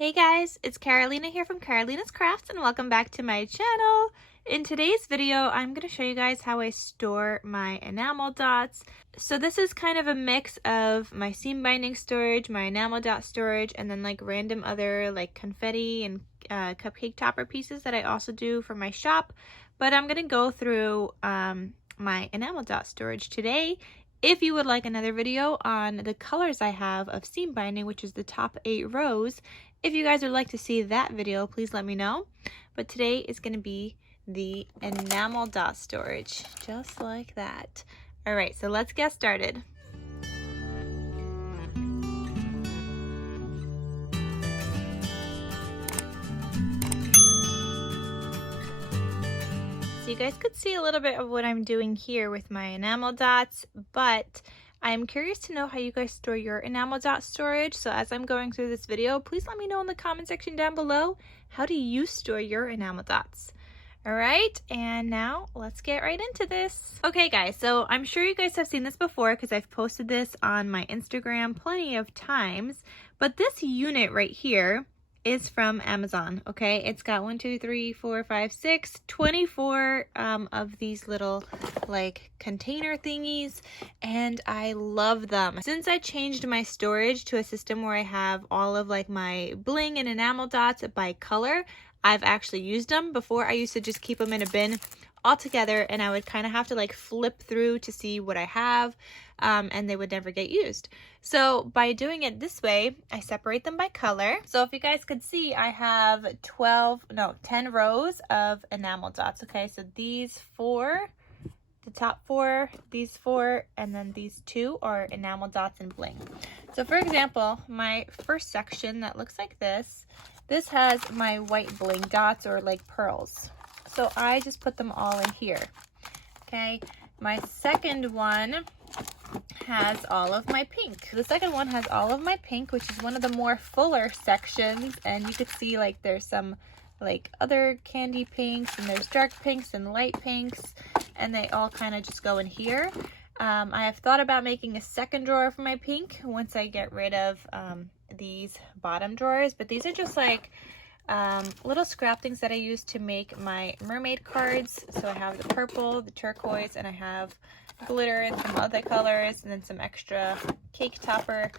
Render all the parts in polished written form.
Hey guys, it's Carolina here from KarolinasKrafts and welcome back to my channel. In today's video, I'm going to show you guys how I store my enamel dots. So this is kind of a mix of my seam binding storage, my enamel dot storage, and then like random other like confetti and cupcake topper pieces that I also do for my shop. But I'm going to go through my enamel dot storage today. If you would like another video on the colors I have of seam binding, which is the top 8 rows, if you guys would like to see that video, please let me know. But today is going to be the enamel dot storage, just like that. All right, so let's get started. So you guys could see a little bit of what I'm doing here with my enamel dots, but I'm curious to know how you guys store your enamel dot storage. So as I'm going through this video, please let me know in the comment section down below, how do you store your enamel dots? All right, and now let's get right into this. Okay guys, so I'm sure you guys have seen this before because I've posted this on my Instagram plenty of times, but this unit right here is from Amazon. Okay, it's got 24 of these little like container thingies, and I love them. Since I changed my storage to a system where I have all of like my bling and enamel dots by color, I've actually used them. Before I used to just keep them in a bin all together, and I would kind of have to like flip through to see what I have, and they would never get used. So by doing it this way, I separate them by color. So if you guys could see, I have 10 rows of enamel dots. Okay, so these 4, the top 4, these 4, and then these 2 are enamel dots and bling. So for example, my first section that looks like this has my white bling dots or like pearls. So I just put them all in here. Okay, my second one has all of my pink. The second one has all of my pink, which is one of the more fuller sections, and you could see like there's some like other candy pinks, and there's dark pinks and light pinks, and they all kind of just go in here. I have thought about making a second drawer for my pink once I get rid of these bottom drawers, but these are just like little scrap things that I use to make my mermaid cards. So I have the purple, the turquoise, and I have glitter and some other colors, and then some extra cake topper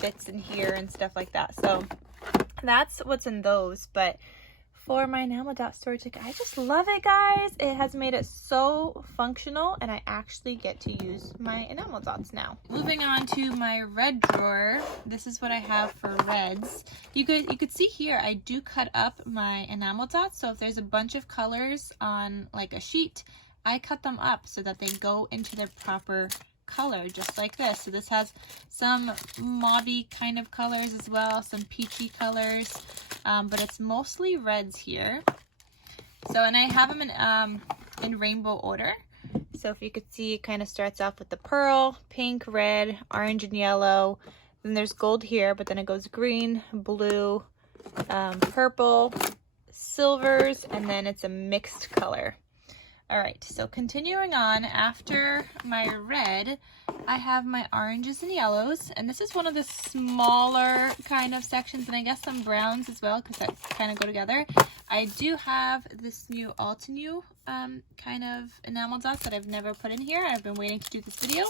bits in here and stuff like that. So that's what's in those. But for my enamel dot storage, like, I just love it, guys. It has made it so functional, and I actually get to use my enamel dots now. Moving on to my red drawer, this is what I have for reds. You could see here I do cut up my enamel dots. So if there's a bunch of colors on like a sheet, I cut them up so that they go into their proper color, just like this. So this has some mauvey kind of colors as well, some peachy colors, but it's mostly reds here. So, and I have them in rainbow order. So if you could see, it kind of starts off with the pearl, pink, red, orange, and yellow. Then there's gold here, but then it goes green, blue, purple, silvers, and then it's a mixed color. All right, so continuing on, after my red, I have my oranges and yellows, and this is one of the smaller kind of sections, and I guess some browns as well, because that kind of go together. I do have this new Altenew kind of enamel dots that I've never put in here. I've been waiting to do this video.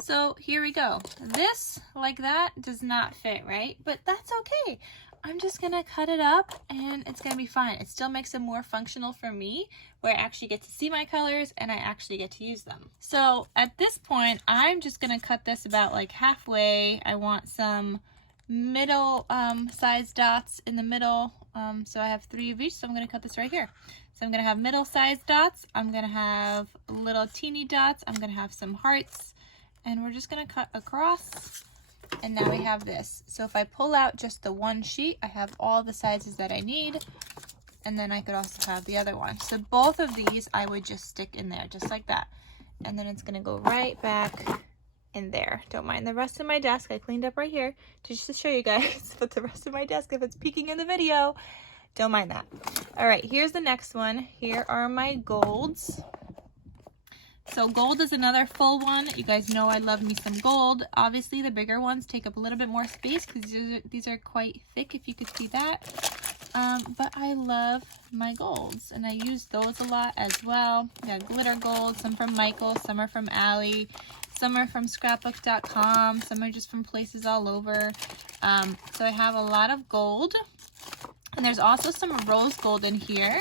So here we go. This, like that, does not fit, right? But that's okay. I'm just gonna cut it up and it's gonna be fine. It still makes it more functional for me, where I actually get to see my colors and I actually get to use them. So at this point, I'm just gonna cut this about like halfway. I want some middle size dots in the middle. So I have 3 of each, so I'm gonna cut this right here. So I'm gonna have middle size dots, I'm gonna have little teeny dots, I'm gonna have some hearts, and we're just gonna cut across. And now we have this. So if I pull out just the one sheet, I have all the sizes that I need. And then I could also have the other one. So both of these I would just stick in there, just like that. And then it's gonna go right back in there. Don't mind the rest of my desk. I cleaned up right here just to show you guys. But the rest of my desk, if it's peeking in the video, don't mind that. All right, here's the next one. Here are my golds. So gold is another full one. You guys know I love me some gold. Obviously the bigger ones take up a little bit more space because these are quite thick, if you could see that. But I love my golds and I use those a lot as well. Yeah, glitter gold, some from Michael, some are from Allie, some are from scrapbook.com, some are just from places all over. So I have a lot of gold, and there's also some rose gold in here.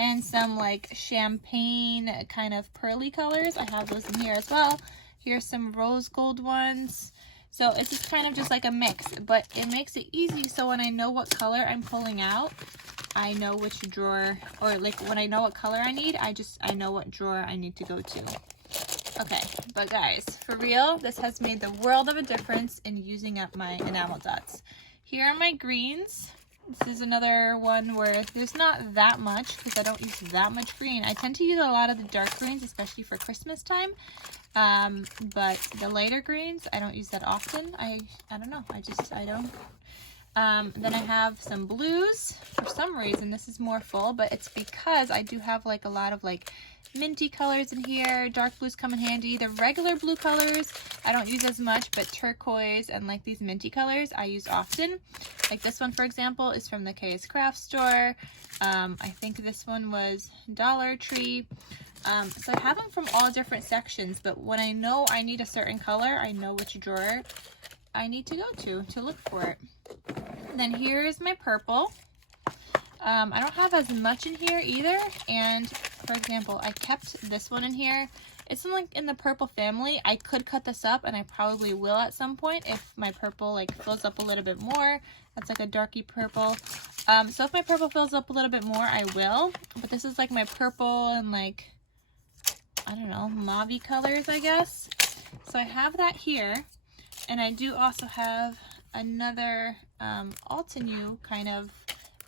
And some like champagne kind of pearly colors. I have those in here as well. Here's some rose gold ones. So it's just kind of just like a mix, but it makes it easy so when I know what color I'm pulling out, I know which drawer, or like when I know what color I need, I know what drawer I need to go to. Okay, but guys, for real, this has made the world of a difference in using up my enamel dots. Here are my greens. This is another one where there's not that much because I don't use that much green. I tend to use a lot of the dark greens, especially for Christmas time. But the lighter greens, I don't use that often. I don't know. I don't. Then I have some blues. For some reason, this is more full, but it's because I do have like a lot of like minty colors in here. Dark blues come in handy. The regular blue colors I don't use as much, but turquoise and like these minty colors I use often. Like this one, for example, is from the KarolinasKrafts store. I think this one was Dollar Tree. So I have them from all different sections, but when I know I need a certain color, I know which drawer I need to go to look for it. Then here is my purple. I don't have as much in here either, and for example, I kept this one in here. It's like in the purple family. I could cut this up, and I probably will at some point if my purple like fills up a little bit more. That's like a darky purple. So if my purple fills up a little bit more, I will. But this is like my purple and like, I don't know, mauve colors, I guess. So I have that here, and I do also have another Altenew kind of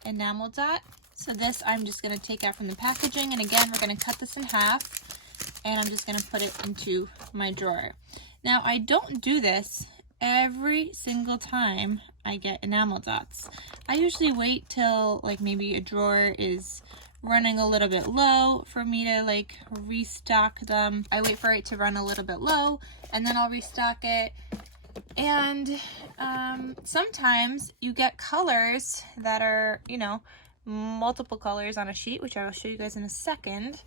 enamel dot. So this I'm just going to take out from the packaging, and again we're going to cut this in half, and I'm just going to put it into my drawer. Now I don't do this every single time I get enamel dots. I usually wait till like maybe a drawer is running a little bit low for me to like restock them. I wait for it to run a little bit low and then I'll restock it. And sometimes you get colors that are, you know, multiple colors on a sheet, which I will show you guys in a second.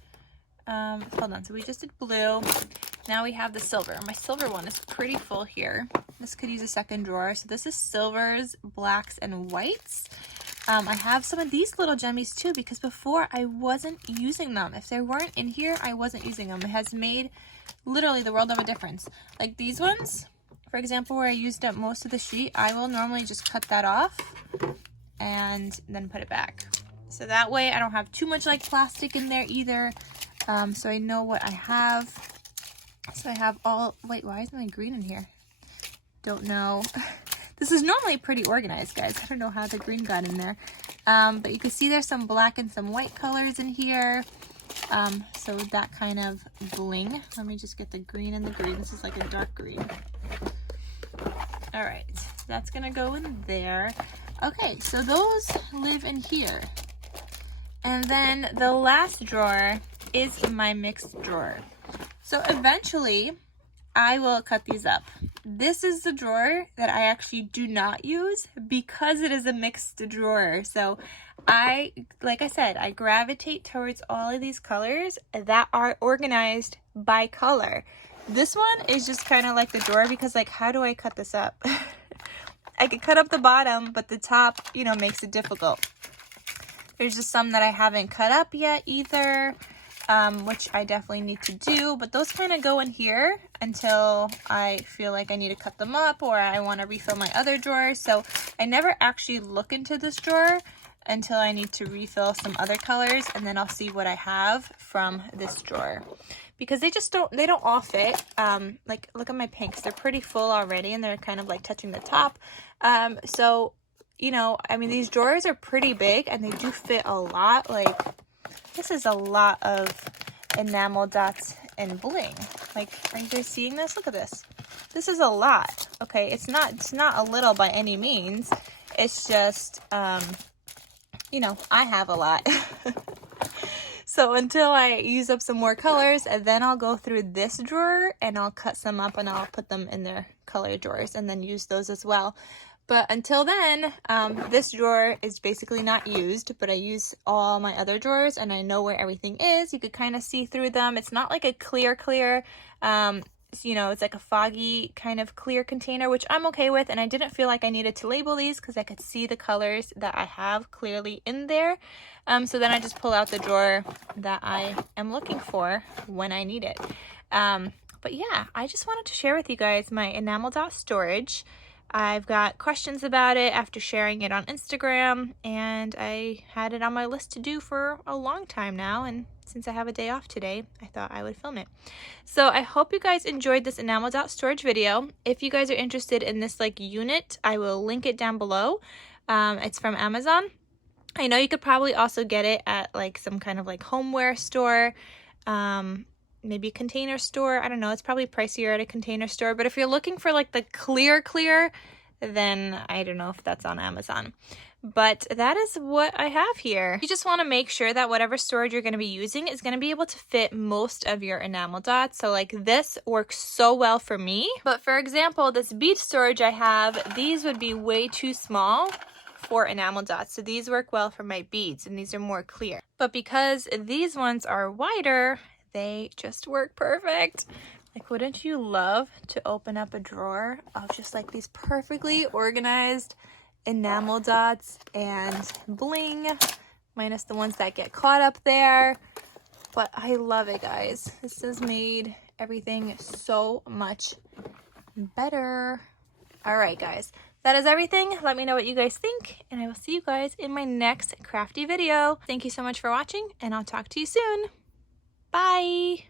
Hold on, so we just did blue. Now we have the silver. My silver one is pretty full here. This could use a second drawer. So this is silvers, blacks, and whites. I have some of these little gemmies too, because before I wasn't using them. If they weren't in here, I wasn't using them. It has made literally the world of a difference. Like these ones, for example, where I used up most of the sheet, I will normally just cut that off and then put it back. So that way I don't have too much like plastic in there either. So I know what I have. So I have all, wait, why isn't my green in here? Don't know. This is normally pretty organized, guys. I don't know how the green got in there. But you can see there's some black and some white colors in here. So that kind of bling. Let me just get the green and the green. This is like a dark green. All right, that's gonna go in there. Okay, so those live in here. And then the last drawer is my mixed drawer. So eventually I will cut these up. This is the drawer that I actually do not use because it is a mixed drawer. So like I said, I gravitate towards all of these colors that are organized by color. This one is just kind of like the drawer because like, how do I cut this up? I could cut up the bottom, but the top, you know, makes it difficult. There's just some that I haven't cut up yet either. Which I definitely need to do, but those kind of go in here until I feel like I need to cut them up or I want to refill my other drawers. So I never actually look into this drawer until I need to refill some other colors, and then I'll see what I have from this drawer because they don't all fit. Like look at my pinks, they're pretty full already and they're kind of like touching the top. So, you know, I mean, these drawers are pretty big and they do fit a lot. Like, this is a lot of enamel dots and bling. Like, are you guys seeing this? Look at this. This is a lot. Okay, it's not a little by any means. It's just, you know, I have a lot. So until I use up some more colors, and then I'll go through this drawer and I'll cut some up and I'll put them in their color drawers and then use those as well. But until then, this drawer is basically not used, but I use all my other drawers and I know where everything is. You could kind of see through them. It's not like a clear, you know, it's like a foggy kind of clear container, which I'm okay with. And I didn't feel like I needed to label these because I could see the colors that I have clearly in there. So then I just pull out the drawer that I am looking for when I need it. But yeah, I just wanted to share with you guys my Enamel Dot Storage. I've got questions about it after sharing it on Instagram, and I had it on my list to do for a long time now, and since I have a day off today, I thought I would film it. So I hope you guys enjoyed this Enamel Dot Storage video. If you guys are interested in this like unit, I will link it down below. It's from Amazon. I know you could probably also get it at like some kind of like homeware store, maybe a container store. I don't know, it's probably pricier at a container store, but if you're looking for like the clear, then I don't know if that's on Amazon. But that is what I have here. You just want to make sure that whatever storage you're going to be using is going to be able to fit most of your enamel dots. So like this works so well for me. But for example, this bead storage I have, these would be way too small for enamel dots. So these work well for my beads and these are more clear. But because these ones are wider, they just work perfect. Like, wouldn't you love to open up a drawer of just like these perfectly organized enamel dots and bling, minus the ones that get caught up there? But I love it, guys. This has made everything so much better. All right, guys, that is everything. Let me know what you guys think, and I will see you guys in my next crafty video. Thank you so much for watching, and I'll talk to you soon. Bye.